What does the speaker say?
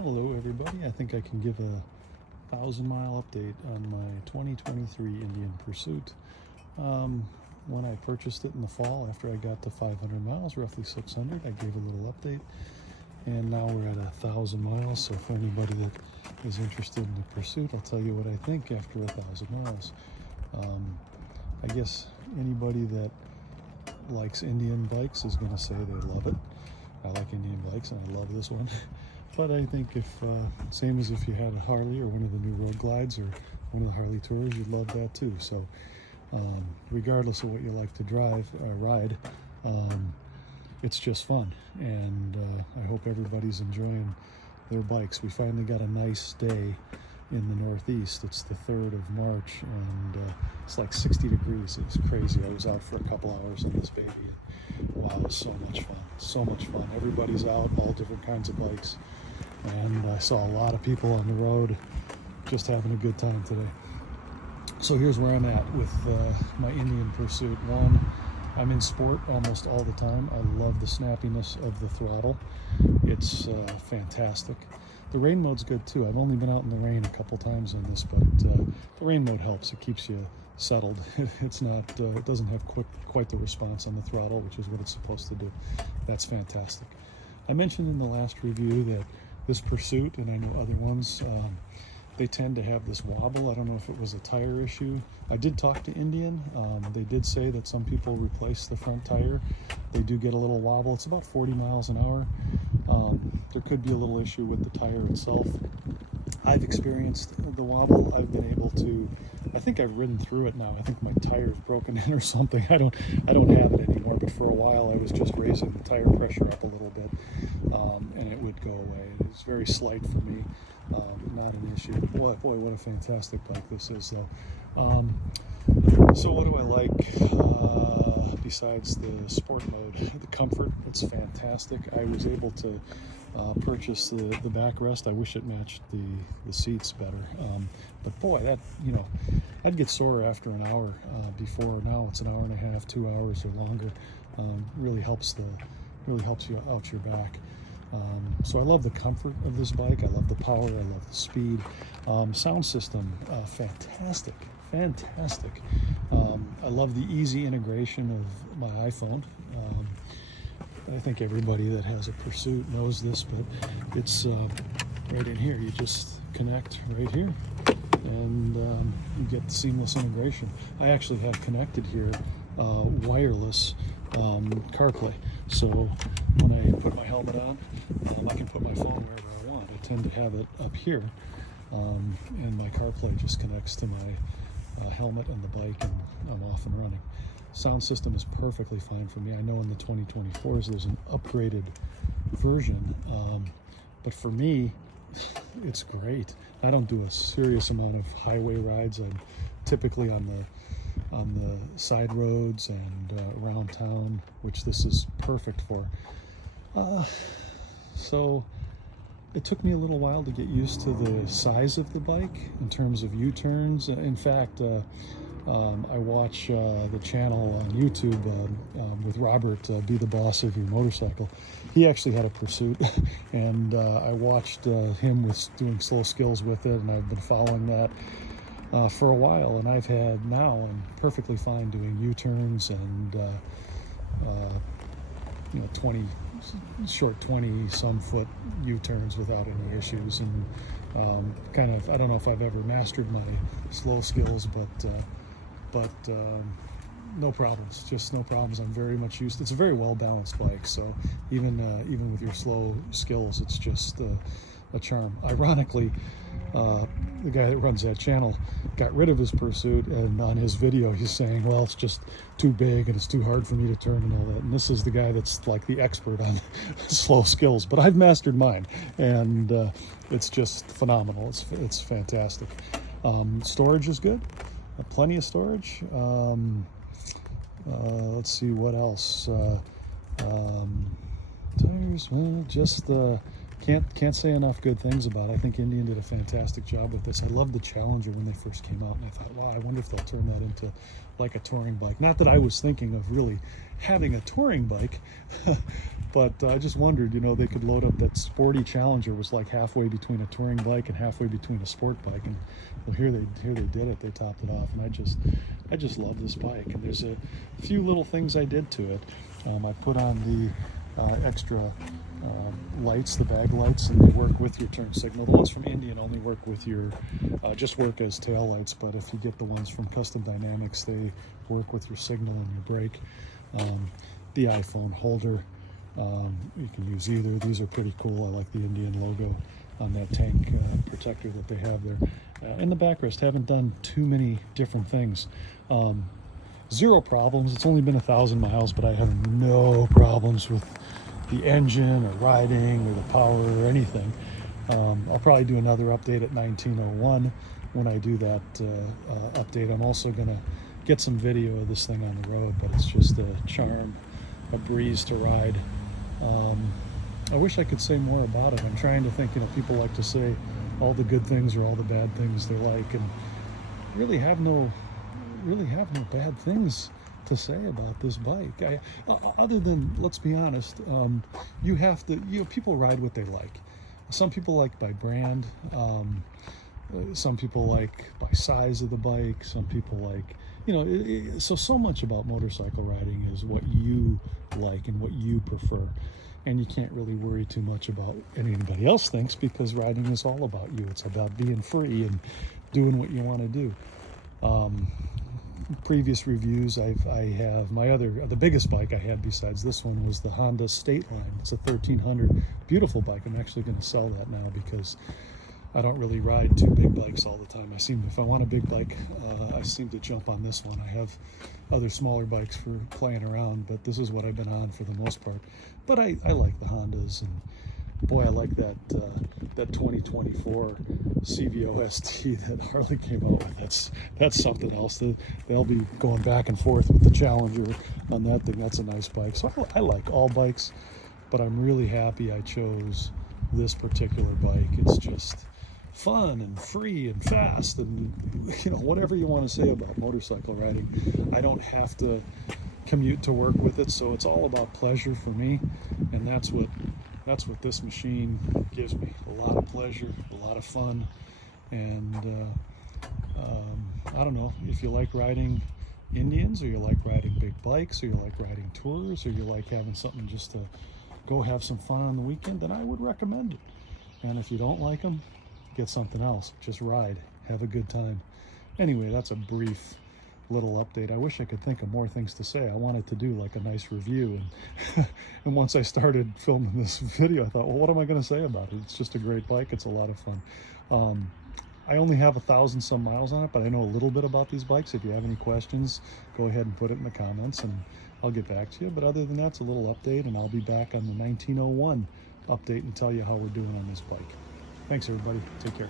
Hello everybody, I think I can give a 1,000-mile update on my 2023 Indian Pursuit. When I purchased it in the fall, after I got to 500 miles, roughly 600, I gave a little update. And now we're at 1,000 miles, so for anybody that is interested in the Pursuit, I'll tell you what I think after 1,000 miles. I guess anybody that likes Indian bikes is going to say they love it. I like Indian bikes and I love this one. But I think if, same as if you had a Harley or one of the new Road Glides or one of the Harley Tours, you'd love that too. So regardless of what you like to ride, it's just fun. And I hope everybody's enjoying their bikes. We finally got a nice day in the Northeast. It's the 3rd of March and it's like 60 degrees. It's crazy. I was out for a couple hours on this baby. And, wow, it was so much fun. So much fun. Everybody's out, all different kinds of bikes. And I saw a lot of people on the road just having a good time today. So here's where I'm at with my Indian Pursuit. One, I'm in sport almost all the time. I love the snappiness of the throttle. It's fantastic. The rain mode's good too. I've only been out in the rain a couple times on this, but the rain mode helps. It keeps you settled. It's not, it doesn't have quite the response on the throttle, which is what it's supposed to do. That's fantastic. I mentioned in the last review that this Pursuit, and I know other ones, they tend to have this wobble. I don't know if it was a tire issue. I did talk to Indian. They did say that some people replace the front tire. They do get a little wobble. It's about 40 miles an hour. There could be a little issue with the tire itself. I've experienced the wobble. I've been able to, I think I've ridden through it now. I think my tire's broken in or something. I don't have it anymore, but for a while I was just raising the tire pressure up a little bit, and it would go away. It's very slight for me, not an issue. Boy, what a fantastic bike this is though. So what do I like besides the sport mode? The comfort, it's fantastic. I was able to purchase the backrest. I wish it matched the seats better. But boy, that, I'd get sore after an hour before. Now it's an hour and a half, 2 hours or longer. Really helps you out your back. So I love the comfort of this bike. I love the power. I love the speed. Sound system, fantastic. I love the easy integration of my iPhone. I think everybody that has a Pursuit knows this, but it's right in here. You just connect right here and you get seamless integration. I actually have connected here wireless CarPlay. So when I put my helmet on, I can put my phone wherever I want. I tend to have it up here, and my CarPlay just connects to my helmet and the bike, and I'm off and running. Sound system is perfectly fine for me. I know in the 2024s there's an upgraded version, but for me, it's great. I don't do a serious amount of highway rides. I'm typically on the side roads and around town, which this is perfect for. So it took me a little while to get used to the size of the bike in terms of U-turns. In fact, I watch the channel on YouTube with Robert, Be the Boss of Your Motorcycle. He actually had a Pursuit, and I watched him doing slow skills with it, and I've been following that for a while. And I'm perfectly fine doing U-turns and 20 some foot U-turns without any issues, and I don't know if I've ever mastered my slow skills, but no problems, just no problems. I'm very much used to it. It's a very well balanced bike, so even with your slow skills, it's just a charm. Ironically, the guy that runs that channel got rid of his Pursuit, and on his video he's saying, well, it's just too big and it's too hard for me to turn and all that. And this is the guy that's like the expert on slow skills, but I've mastered mine, and it's just phenomenal. It's fantastic. Storage is good, plenty of storage. Let's see what else. Tires, well, just can't say enough good things about it. I think Indian did a fantastic job with this. I loved the Challenger when they first came out, and I thought, wow, I wonder if they'll turn that into like a touring bike. Not that I was thinking of really having a touring bike, but I just wondered, you know, they could load up that sporty Challenger, was like halfway between a touring bike and halfway between a sport bike, and well, here they did it. They topped it off, and I just love this bike. And there's a few little things I did to it. I put on the extra lights, the bag lights, and they work with your turn signal. The ones from Indian only work with your, just work as tail lights, but if you get the ones from Custom Dynamics, they work with your signal and your brake. The iPhone holder, you can use either. These are pretty cool. I like the Indian logo on that tank protector that they have there. And the backrest, haven't done too many different things. Zero problems. It's only been 1,000 miles, but I have no problems with the engine or riding or the power or anything. I'll probably do another update at 1901 when I do that update. I'm also gonna get some video of this thing on the road, but it's just a charm, a breeze to ride. I wish I could say more about it. I'm trying to think, you know, people like to say all the good things or all the bad things they like, and really have no bad things to say about this bike. Other than, let's be honest, you have to, you know, people ride what they like. Some people like by brand, some people like by size of the bike, some people like, you know, so much about motorcycle riding is what you like and what you prefer. And you can't really worry too much about what anybody else thinks, because riding is all about you. It's about being free and doing what you want to do. Previous reviews, I have the biggest bike I had besides this one was the Honda State Line. It's a 1300, beautiful bike. I'm actually going to sell that now because I don't really ride two big bikes all the time. If I want a big bike, I seem to jump on this one. I have other smaller bikes for playing around, but this is what I've been on for the most part. But I like the Hondas, and boy, I like that 2024 CVO ST that Harley came out with. That's something else. They'll be going back and forth with the Challenger on that thing. That's a nice bike. So I like all bikes, but I'm really happy I chose this particular bike. It's just fun and free and fast, and you know, whatever you want to say about motorcycle riding, I don't have to commute to work with it, so it's all about pleasure for me, and that's what this machine gives me. A lot of pleasure, a lot of fun, and I don't know, if you like riding Indians, or you like riding big bikes, or you like riding tours, or you like having something just to go have some fun on the weekend, then I would recommend it. And if you don't like them, get something else. Just ride, have a good time. Anyway, that's a brief little update. I wish I could think of more things to say. I wanted to do like a nice review, and and once I started filming this video, I thought, well, what am I going to say about it? It's just a great bike. It's a lot of fun. I only have 1,000 some miles on it, but I know a little bit about these bikes. If you have any questions, go ahead and put it in the comments, and I'll get back to you. But other than that, it's a little update, and I'll be back on the 1901 update and tell you how we're doing on this bike. Thanks, everybody. Take care.